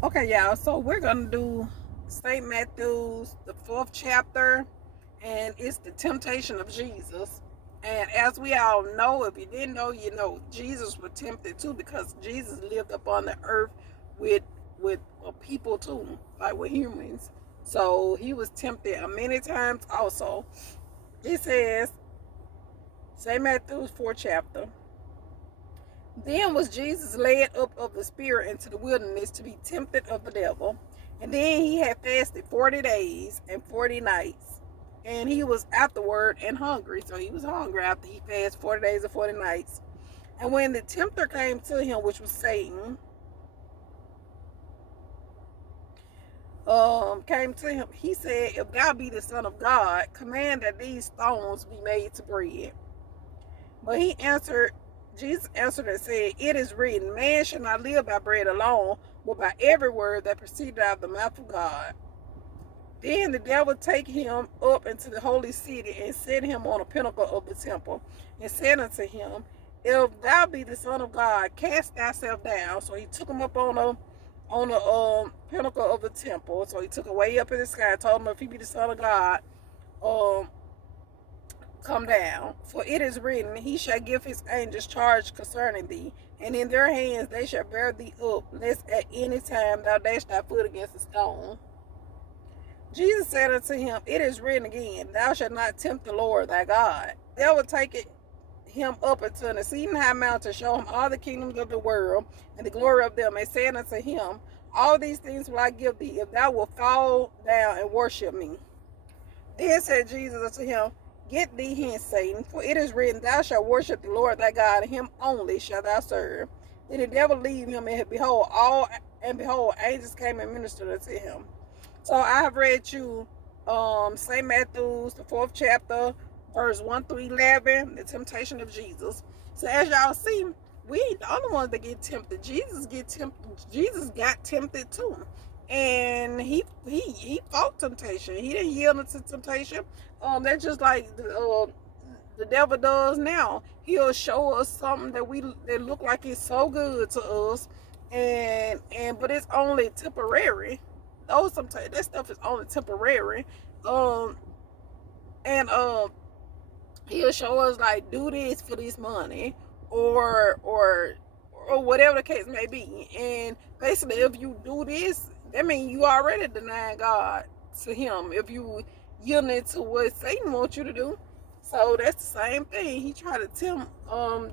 Okay, y'all. So we're gonna do St. Matthew's, the fourth chapter, and it's the temptation of Jesus. And as we all know, if you didn't know, you know, Jesus was tempted too because Jesus lived upon the earth with people too, like with humans. So he was tempted many times. Also, it says St. Matthew's fourth chapter. Then was Jesus led up of the Spirit into the wilderness to be tempted of the devil. And then he had fasted 40 days and 40 nights. And he was afterward and hungry. So he was hungry after he fasted 40 days and 40 nights. And when the tempter came to him, which was Satan, came to him, he said, If thou be the Son of God, command that these stones be made to bread. But he answered, Jesus answered and said, It is written, Man shall not live by bread alone, but by every word that proceeded out of the mouth of God. Then the devil take him up into the holy city and set him on a pinnacle of the temple, and said unto him, If thou be the Son of God, cast thyself down. So he took him up on the pinnacle of the temple. So he took him way up in the sky and told him, if he be the Son of God, um, come down. For it is written, He shall give his angels charge concerning thee, and in their hands they shall bear thee up, lest at any time thou dash thy foot against a stone. Jesus said unto him, It is written again, Thou shalt not tempt the Lord thy God. Thou will take him up into an exceeding high mountain, show him all the kingdoms of the world, and the glory of them, and said unto him, All these things will I give thee, if thou wilt fall down and worship me. Then said Jesus unto him, Get thee hence, Satan, for it is written, Thou shalt worship the Lord thy God, and him only shalt thou serve. Then the devil leave him, and behold, angels came and ministered unto him. So I have read you St. Matthew's, the fourth chapter, verse 1 through 11, the temptation of Jesus. So as y'all see, we ain't the only ones that get tempted. Jesus got tempted too. And he fought temptation. He didn't yield to temptation. That's just like the devil does now. He'll show us something that look like it's so good to us, but it's only temporary. Those sometimes that stuff is only temporary. Um and he'll show us like, do this for this money, or or or whatever the case may be. And basically, if you do this, that means you already denying God to him. If you yielding to what Satan wants you to do. So that's the same thing. He tried to tempt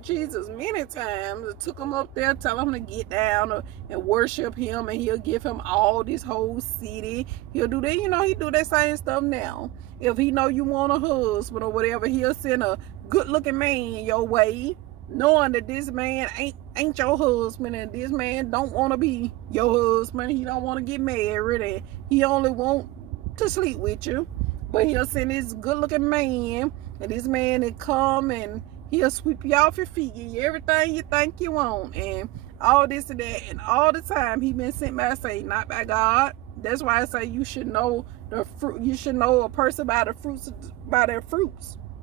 Jesus many times. It took him up there, tell him to get down and worship him, and he'll give him all this whole city. He'll do that. He do that same stuff now. If he know you want a husband or whatever, he'll send a good looking man your way, knowing that this man ain't your husband, and this man don't want to be your husband. He don't want to get married, and he only want to sleep with you. But he'll send this good looking man, and this man will come and he'll sweep you off your feet, give you everything you think you want, and all this and that. And all the time he been sent by Satan, not by God. That's why I say you should know the fruit. You should know a person by their fruits,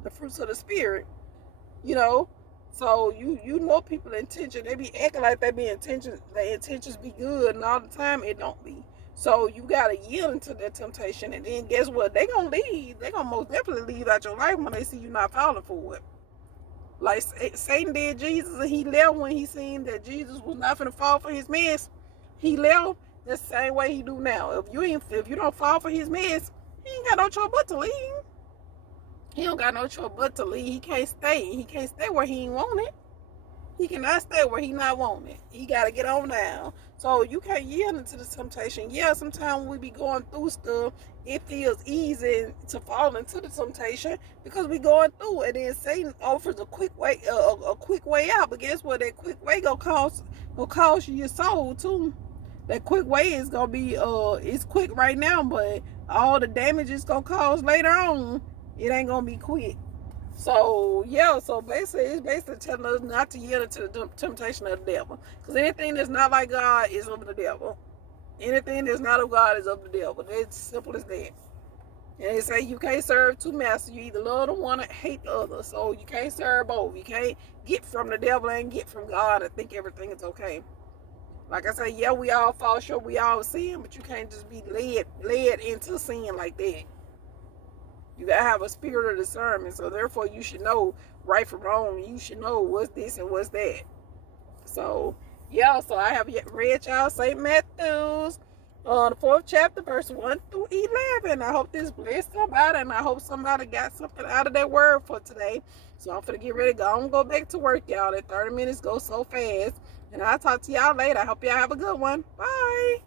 the fruits of the spirit. You know, so you know people intention. They be acting like their intentions be good, and all the time it don't be. So you gotta yield into that temptation, and then guess what? They gonna leave. They gonna most definitely leave out your life when they see you not falling for it. Like Satan did Jesus, and he left when he seen that Jesus was not gonna fall for his mess. He left the same way he do now. If you don't fall for his mess, he ain't got no choice but to leave. He don't got no choice but to leave. He can't stay. He can't stay where he ain't want it. He cannot stay where he not want it. He got to get on down. So you can't yield into the temptation. Yeah, sometimes when we be going through stuff, it feels easy to fall into the temptation because we going through it. And then Satan offers a quick way, a quick way out. But guess what? That quick way gonna cost you your soul too. That quick way is gonna be it's quick right now, but all the damage it's gonna cause later on, it ain't gonna be quick. So yeah, so basically it's basically telling us not to yield to the temptation of the devil. Because anything that's not like God is of the devil. Anything that's not of God is of the devil. It's simple as that. And they say you can't serve two masters. You either love the one or hate the other. So you can't serve both. You can't get from the devil and get from God and think everything is okay. Like I say, yeah, we all fall short, we all sin, but you can't just be led into sin like that. You gotta have a spirit of discernment. So therefore you should know right from wrong. You should know what's this and what's that. So yeah, so I have read y'all St. Matthew's the 4th chapter, verse 1 through 11. I hope this blessed somebody, and I hope somebody got something out of that word for today. So I'm gonna get ready to go back to work, y'all. That 30 minutes go so fast. And I'll talk to y'all later. I hope y'all have a good one. Bye.